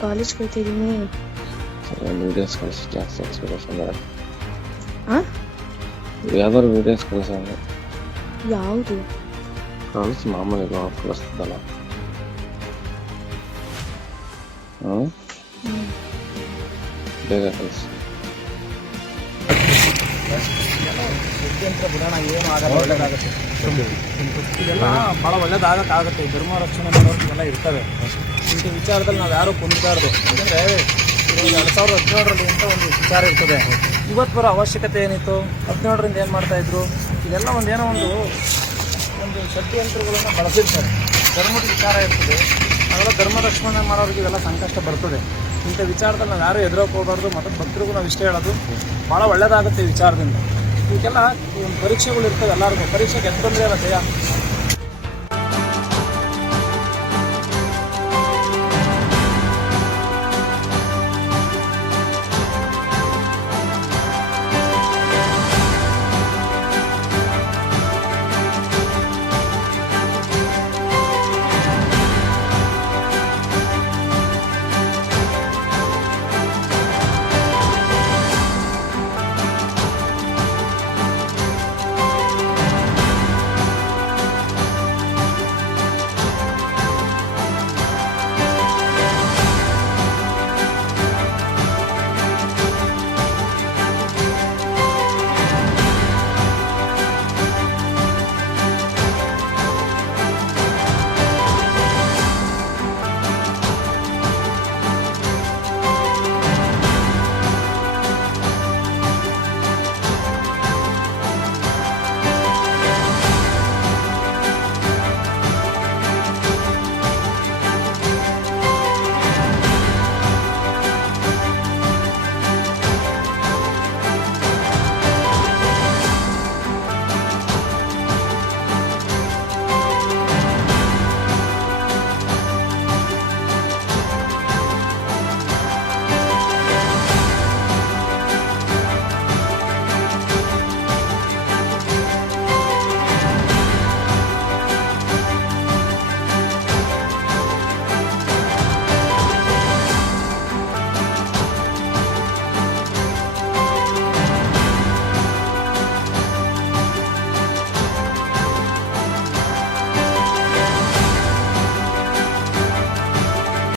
ಕಾಲೇಜ್ಗೆ ಹೋಗ್ತಿದ್ದೀನಿ ಸರಿ ಒಂದು ವೀಡಿಯೋಸ್ ಕಳಿಸಿ ಜಾಸ್ತಿ ಎಕ್ಸ್ಪೆಕ್ಟೇಷನ್ ಬೇಡ ಆ ಯಾವ್ದಾದ್ರು ವೀಡಿಯೋಸ್ ಕಳಿಸ ಯಾವುದು ಕಳಿಸಿ ಮಾಮೂಲಿ ಕಳಿಸ್ತದಲ್ಲ ಹ್ಞೂ ಬೇಗ ಕಳಿಸಿ ಅಂತ ಬಿಡೋಣ, ಏನು ಆಗಲ್ಲ, ಒಳ್ಳೇದಾಗುತ್ತೆ. ಇದೆಲ್ಲ ಭಾಳ ಒಳ್ಳೇದಾಗಕ್ಕಾಗುತ್ತೆ ಧರ್ಮ ರಕ್ಷಣೆ ಮಾಡೋರ್ಗೆಲ್ಲ ಇರ್ತವೆ. ಇಂಥ ವಿಚಾರದಲ್ಲಿ ನಾವು ಯಾರೂ ಕುಂದಬಾರ್ದು. ಯಾಕಂದರೆ ಎರಡು ಸಾವಿರದ ಹದಿನೇಳರಲ್ಲಿ ಅಂತ ಒಂದು ವಿಚಾರ ಇರ್ತದೆ. ಇವತ್ತು ಬರೋ ಅವಶ್ಯಕತೆ ಏನಿತ್ತು? ಹದಿನೇಳರಿಂದ ಏನು ಮಾಡ್ತಾಯಿದ್ರು ಇದೆಲ್ಲ ಒಂದು ಏನೋ ಒಂದು ಒಂದು ಷಡ್ಯಂತ್ರಗಳನ್ನು ಬಳಸಿರ್ತಾರೆ. ಧರ್ಮದ ವಿಚಾರ ಇರ್ತದೆ. ಅದೆಲ್ಲ ಧರ್ಮ ರಕ್ಷಣೆ ಮಾಡೋರಿಗೆ ಇದೆಲ್ಲ ಸಂಕಷ್ಟ ಬರ್ತದೆ. ಇಂಥ ವಿಚಾರದಲ್ಲಿ ನಾವು ಯಾರೂ ಎದುರೋಕೆ ಹೋಗಬಾರ್ದು. ಮತ್ತು ಭಕ್ತರಿಗೂ ನಾವು ಇಷ್ಟೇ ಹೇಳೋದು. ಭಾಳ ಒಳ್ಳೇದಾಗುತ್ತೆ ಈ ವಿಚಾರದಿಂದ. ಇವಕ್ಕೆಲ್ಲ ಒಂದು ಪರೀಕ್ಷೆಗಳು ಇರ್ತವೆ ಎಲ್ಲರಿಗೂ. ಪರೀಕ್ಷೆಗೆ ಎದ್ದು ಬಂದರೆ ಅಲ್ಲ